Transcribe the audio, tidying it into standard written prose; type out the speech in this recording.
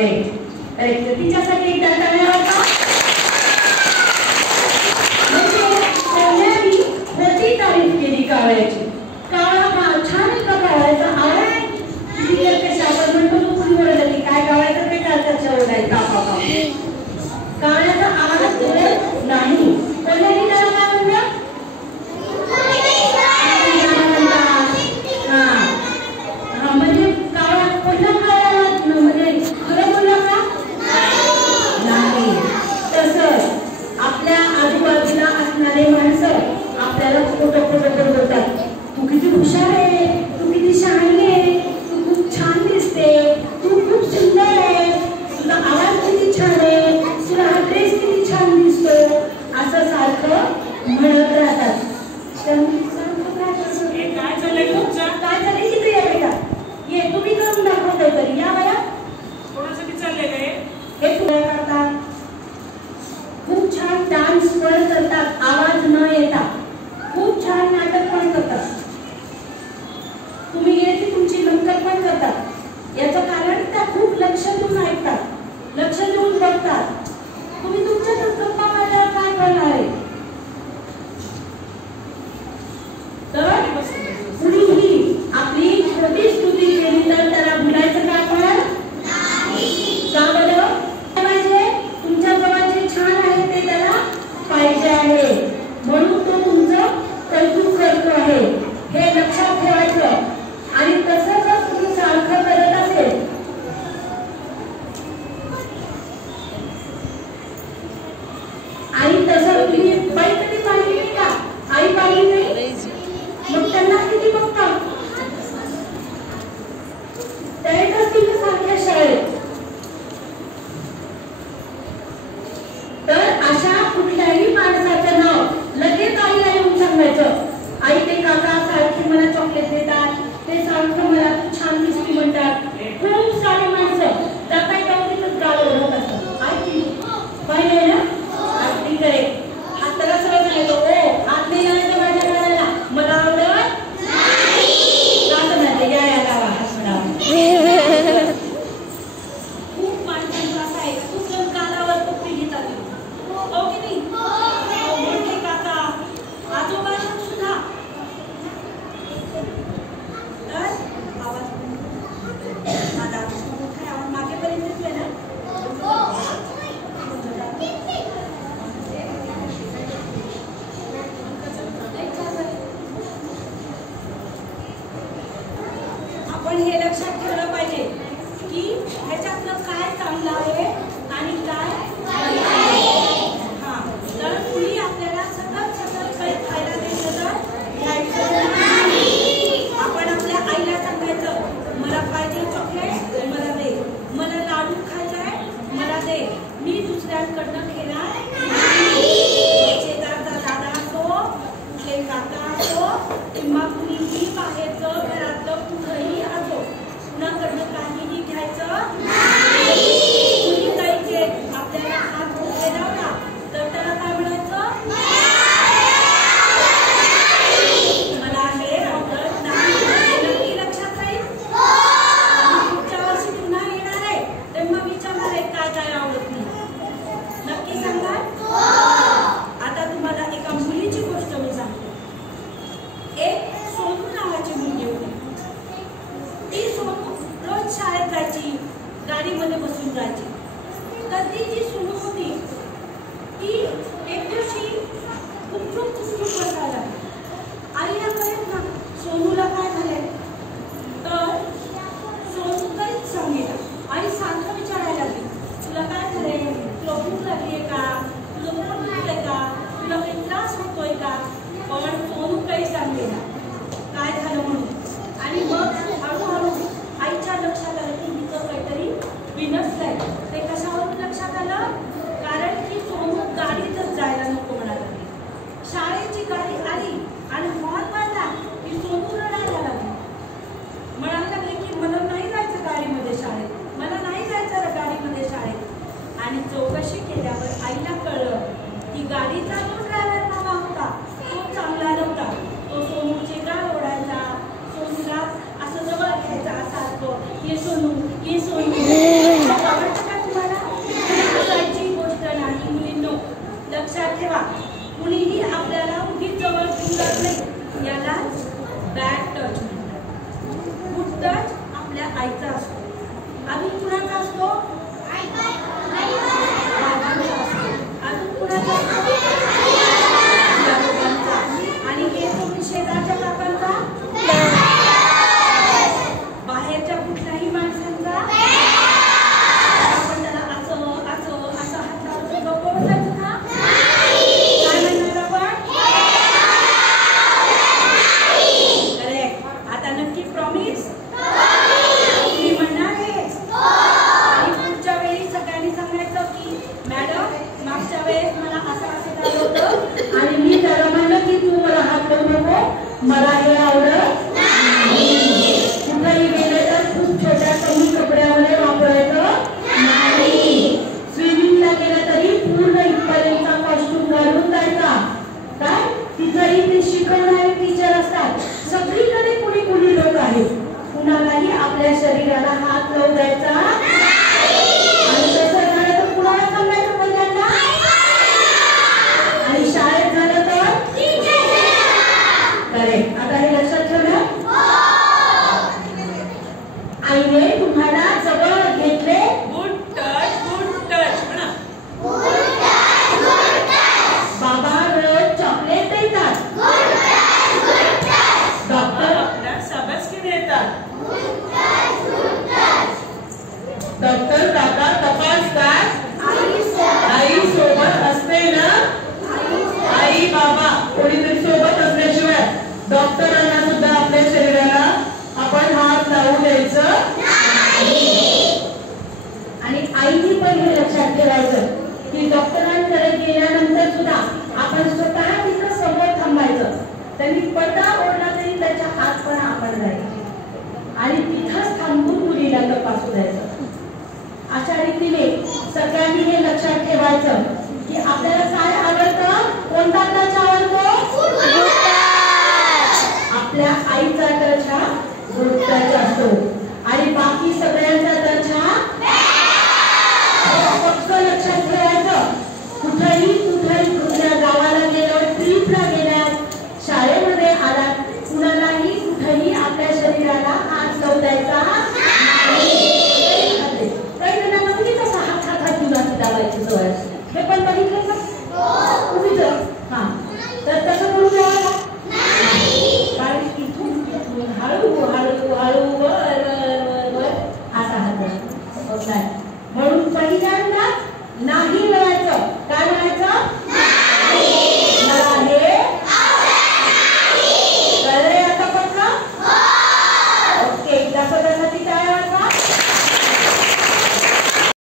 Correct correct. तिच्यासाठी एकदा टाळ्या वाजवा. म्हणजे होती तारीफ केली कावळ्याची. कावळा छान आहे का कावळ्याचा आवाज क्लिअर कशा आपण म्हणतो तुम्ही ओरडलं की काय कावळ्याचा प्रकारचा ओरडायचा कावळ्याचा आवाज येत नाही. कोणी त्याला काय म्हणतात म्हणजे कावळा कोणत्या कावळ्याला म्हणजे खरं बोलला का नाही. तसंच आपल्या आजूबाजूला असणारे माणसं आपल्याला खोटं खोटं बोलतात. तू किती हुशार आहे, तू किती शहाणी आहे, तू खूप छान दिसते, तू खूप सुंदर आहे, तुझा आवाज किती छान आहे, तुला हा ड्रेस किती छान दिसतो असं सारखं म्हणत राहतात. काय झालंय तुमचं काय झालंय किती आहे बेटा ये तुम्ही करून दाखवतोय तरी या बघा कोणासाठी चाललेलं आहे हे तुम्ही करतात. खूप छान डान्स पण करतात आवाज न येता. खूप छान नाटक पण करतात. तुम्ही गेले तुमची नक्कल पण करतात. याचं कारण त्या खूप लक्ष देऊन ऐकतात लक्ष देऊन बघतात. तुम्ही तुमच्या गप्पा मारल्यावर काय करणार आहे तर कुणीही आपली छोटी स्तुती केली तर त्याला भुलायचं का आपण नाही. का बरं पाहिजे तुमच्या जवळ जे छान आहे ते त्याला पाहिजे आहे म्हणून तो तुमचं कौतुक करतो आहे हे लक्षात ठेवायचं. आणि तसं जर तुम्ही सारखं करत असेल आणि तसं तुम्ही बाई कधी पाहिली नाही का आई पाहिली नाही मग त्यांना किती बघतात त्यातच तुम्ही सारख्या शाळेत. तर अशा कुठल्याही माणसाचं नाव लगेच आईला येऊन सांगायचं. आई ते काका सारखे मला चॉकलेट देतात ते सारखं मला छान दिसती म्हणतात. खूप सारे माणसं जाता जाऊन गाव ओढत असतात. आई पाहिजे ना अगदी करेक्ट. हात तर सरळ सांगायचो ओ हात नाही लावायचं माझ्या गावाला मला आवडत असं म्हणते या या गावा खूप माणसांचं असं आहे खूप जण कानावर पप्पी घेतात हो की नाही. मोठे काका आजोबा सुद्धा तर आवाज माझा मोठा आवाज मागेपर्यंत येतोय ना आपण हे लक्षात ठेवलं पाहिजे की ह्याच्यातलं काय चांगलं आहे आणि काय हा. तर तुम्ही आपल्याला सतत सतत काही खायला द्यायचं तर घ्यायचं नाही. आपण आपल्या आईला सांगायचं मला पाहिजे चॉकलेट मला दे मला लाडू खायचा आहे मला दे. मी दुसऱ्यांकडनं घेणार शेजारचा दादा असो कुठले काका असो किंवा कुणीही बाहेरचं घरातलं कुठंही असो कुणाकडनं काहीही घ्यायचं कुणी काही आपल्याला हात धरलेला होता तर त्याला काय म्हणायचं मला हे आवडत नाही. नक्की लक्षात राहील. पुढच्या वर्षी पुन्हा येणार आहे तेव्हा विचारणार आहे काय काय आवडत नाही नक्की सांगा. आता तुम्हाला एका मुलीची गोष्ट मी सांगते. एक सोनू नावाची मुलगी होती. ती सोनू रोज शाळेत जायची गाडीमध्ये बसून जायची. तर ती जी सोनू होती ती एक दिवशी खूप बसायला आईला कळत ना सोनूला काय झालंय. तर सोनू काहीच सांगेना. आई सारखं विचारायला लागली तुला काय झालंय तुला भूक लागलीये का तुला पोट दुखतंय का तुला काही त्रास होतोय का. पण सोनू काही सांगेना काय झालं म्हणून. आणि मग हळूहळू आईच्या लक्षात आलं की हिचं काहीतरी बिनसलंय. ते कशावरून लक्षात आलं कारण की सोनू गाडीतच जायला नको म्हणाला. शाळेची गाडी आली आणि हॉर्न वाजला की सोनू रडायला लागली. म्हणायला लागले की मला नाही जायचं गाडीमध्ये शाळेत मला नाही जायचं गाडीमध्ये शाळेत. आणि चौकशी केल्यावर आईला कळलं की गाडीचा जो ड्रायव्हर बाबा होता तो चांगला नव्हता. तो सोनूची गाड ओढायचा सोनूला असं जवळ घ्यायचा सारखं ये सोनू ये सोनू ठेवायचं की डॉक्टरांकडे गेल्यानंतर सुद्धा आपण स्वतः तिथं समोर थांबायचं. त्यांनी पडदा ओढला तरी त्याच्या हात पण आपण जायचं आणि तिथंच थांबून मुलीला तपासू द्यायचं. अशा रीतीने सगळ्यांनी हे लक्षात ठेवायचं की आपल्याला काय आवडतं, कोणता टच आवडतो, आपल्या आईचा टच हा गुड टच असतो आणि बाकी सगळ्यांचा टच हा फक्त लक्षात ठेवायचं. कुठेही कुठल्या गावाला गेल्यावर, ट्रिपला गेल्यात, शाळेमध्ये आलात, कुणालाही कुठेही आपल्या शरीराला हात लावू द्यायचा नाही. काही जणांना म्हणजे कसा हात हातात घेऊन दाबायची सवय असते, हे पण बघितलं का तुम्ही? हा, तर तसं करू द्यावा कारण इथून हळू हळू हळू वर असा हात होत नाही. म्हणून पहिल्यांदा नाही म्हणायचं, काय म्हणायचं,